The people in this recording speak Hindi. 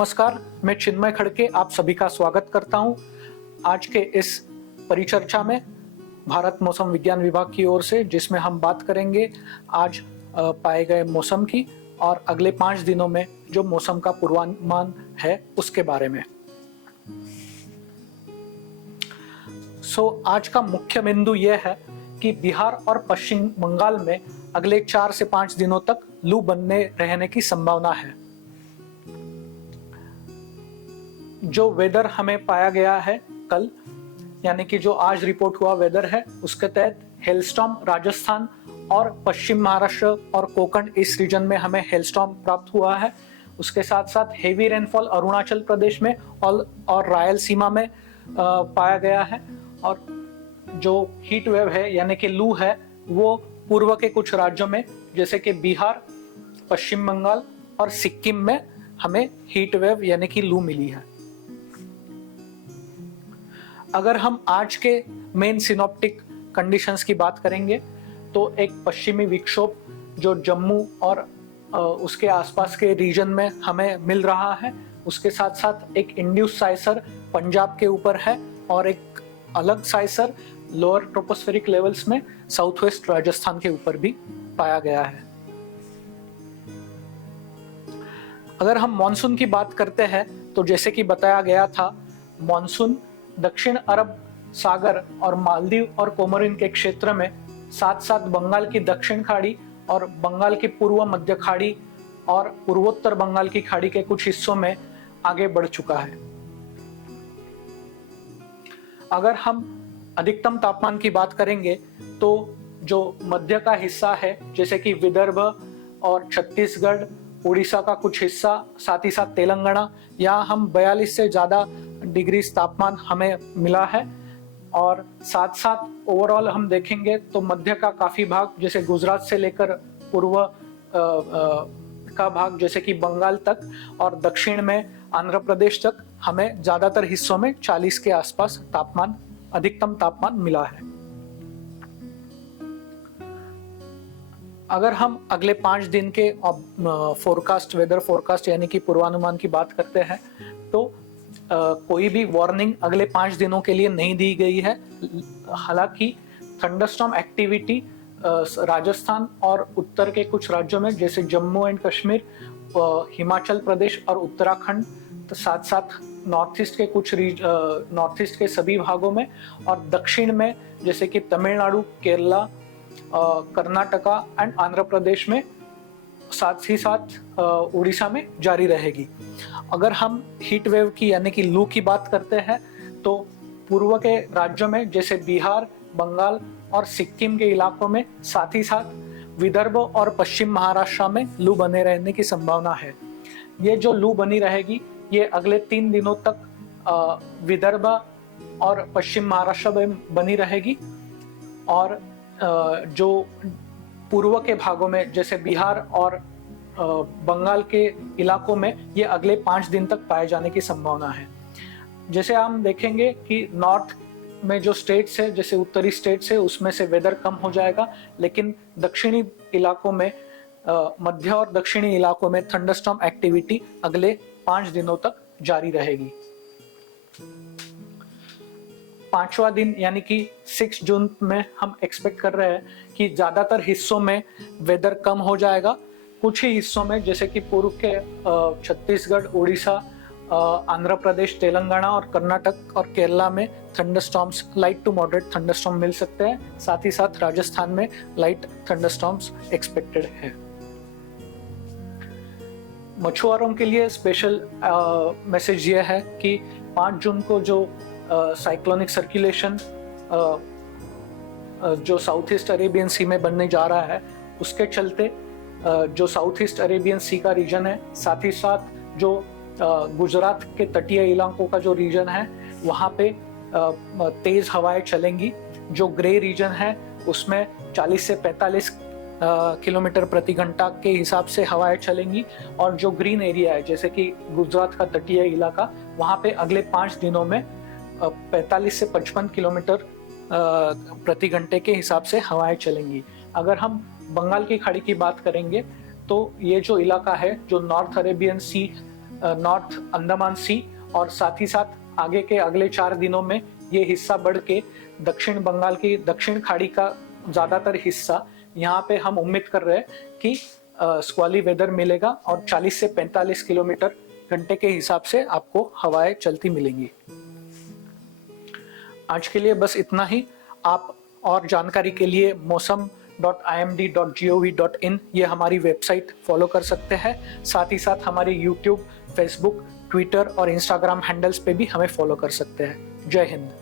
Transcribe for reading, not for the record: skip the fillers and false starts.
नमस्कार, मैं चिन्मय खड़के आप सभी का स्वागत करता हूं। आज के इस परिचर्चा में भारत मौसम विज्ञान विभाग की ओर से, जिसमें हम बात करेंगे आज पाए गए मौसम की और अगले 5 दिनों में जो मौसम का पूर्वानुमान है उसके बारे में। आज का मुख्य बिंदु यह है कि बिहार और पश्चिम बंगाल में अगले 4 से 5 दिनों तक लू बनने रहने की संभावना है। जो वेदर हमें पाया गया है कल, यानी कि जो आज रिपोर्ट हुआ वेदर है, उसके तहत हेलस्टॉर्म राजस्थान और पश्चिम महाराष्ट्र और कोंकण इस रीजन में हमें हेलस्टॉर्म प्राप्त हुआ है। उसके साथ साथ हेवी रेनफॉल अरुणाचल प्रदेश में और रायलसीमा में पाया गया है। और जो हीट वेव है यानी कि लू है, वो पूर्व के कुछ राज्यों में जैसे कि बिहार, पश्चिम बंगाल और सिक्किम में हमें हीट वेव यानी कि लू मिली है। अगर हम आज के मेन सिनॉप्टिक कंडीशंस की बात करेंगे तो एक पश्चिमी विक्षोभ जो जम्मू और उसके आसपास के रीजन में हमें मिल रहा है, उसके साथ साथ एक इंड्यूस साइसर पंजाब के ऊपर है और एक अलग साइसर लोअर ट्रोपोस्फेरिक लेवल्स में साउथ वेस्ट राजस्थान के ऊपर भी पाया गया है। अगर हम मॉनसून की बात करते हैं तो जैसे कि बताया गया था, मॉनसून दक्षिण अरब सागर और मालदीव और कोमोरिन के क्षेत्र में, साथ साथ बंगाल की दक्षिण खाड़ी और बंगाल की पूर्व मध्य खाड़ी और पूर्वोत्तर बंगाल की खाड़ी के कुछ हिस्सों में आगे बढ़ चुका है। अगर हम अधिकतम तापमान की बात करेंगे तो जो मध्य का हिस्सा है जैसे कि विदर्भ और छत्तीसगढ़, उड़ीसा का कुछ हिस्सा, साथ ही साथ तेलंगाना, यहाँ हम 42 से ज्यादा डिग्री तापमान हमें मिला है। और साथ साथ ओवरऑल हम देखेंगे तो मध्य का काफी भाग जैसे गुजरात से लेकर पूर्व का भाग जैसे कि बंगाल तक और दक्षिण में आंध्र प्रदेश तक हमें ज्यादातर हिस्सों में 40 के आसपास अधिकतम तापमान मिला है। अगर हम अगले 5 दिन के वेदर फोरकास्ट यानी कि पूर्वानुमान की बात करते हैं तो कोई भी वार्निंग अगले 5 दिनों के लिए नहीं दी गई है। हालांकि थंडरस्टॉर्म एक्टिविटी राजस्थान और उत्तर के कुछ राज्यों में जैसे जम्मू एंड कश्मीर, हिमाचल प्रदेश और उत्तराखंड, तो साथ साथ नॉर्थ ईस्ट के सभी भागों में और दक्षिण में जैसे कि तमिलनाडु, केरला, कर्नाटका एंड आंध्र प्रदेश में, साथ ही साथ उड़ीसा में जारी रहेगी। अगर हम हीट वेव की यानी कि लू की बात करते हैं तो पूर्व के राज्यों में जैसे बिहार, बंगाल और सिक्किम के इलाकों में, साथ ही साथ विदर्भ और पश्चिम महाराष्ट्र में लू बने रहने की संभावना है। ये जो लू बनी रहेगी ये अगले 3 दिनों तक विदर्भ और पश्चिम महाराष्ट्र में बनी रहेगी और जो पूर्व के भागों में जैसे बिहार और बंगाल के इलाकों में ये अगले 5 दिन तक पाए जाने की संभावना है। जैसे हम देखेंगे कि नॉर्थ में जो स्टेट्स है, जैसे उत्तरी स्टेट्स है, उसमें से वेदर कम हो जाएगा, लेकिन दक्षिणी इलाकों में, मध्य और दक्षिणी इलाकों में थंडरस्टॉर्म एक्टिविटी अगले 5 दिनों तक जारी रहेगी। 5वां दिन यानी कि 6 जून में हम एक्सपेक्ट कर रहे हैं कि ज्यादातर हिस्सों में वेदर कम हो जाएगा। कुछ ही हिस्सों में जैसे कि पूर्व के छत्तीसगढ़, उड़ीसा, आंध्र प्रदेश, तेलंगाना और कर्नाटक और केरला में thunderstorms, light to moderate thunderstorm मिल सकते हैं। साथ ही साथ राजस्थान में लाइट थंडरस्टॉर्म्स एक्सपेक्टेड है। मछुआरों के लिए स्पेशल मैसेज ये है कि 5 जून को जो साइक्लोनिक सर्कुलेशन जो साउथ ईस्ट अरेबियन सी में बनने जा रहा है, उसके चलते जो साउथ ईस्ट अरेबियन सी का रीजन है, साथ ही साथ जो गुजरात के तटीय इलाकों का जो रीजन है, वहाँ पे तेज हवाएं चलेंगी। जो ग्रे रीजन है उसमें 40 से 45 किलोमीटर प्रति घंटा के हिसाब से हवाएं चलेंगी और जो ग्रीन एरिया है जैसे कि गुजरात का तटीय इलाका, वहाँ पे अगले 5 दिनों में 45 से 55 किलोमीटर प्रति घंटे के हिसाब से हवाएं चलेंगी। अगर हम बंगाल की खाड़ी की बात करेंगे तो ये जो इलाका है, जो नॉर्थ अरेबियन सी नॉर्थ अंडमान सी, और साथ ही साथ आगे के अगले 4 दिनों में ये हिस्सा बढ़ के दक्षिण बंगाल की दक्षिण खाड़ी का ज़्यादातर हिस्सा, यहाँ पे हम उम्मीद कर रहे हैं कि स्क्वाली वेदर मिलेगा और 40 से 45 किलोमीटर घंटे के हिसाब से आपको हवाएं चलती मिलेंगी। आज के लिए बस इतना ही। आप और जानकारी के लिए mosam.imd.gov.in ये हमारी वेबसाइट फॉलो कर सकते हैं। साथ ही साथ हमारी यूट्यूब, फेसबुक, ट्विटर और इंस्टाग्राम हैंडल्स पे भी हमें फॉलो कर सकते हैं। जय हिंद।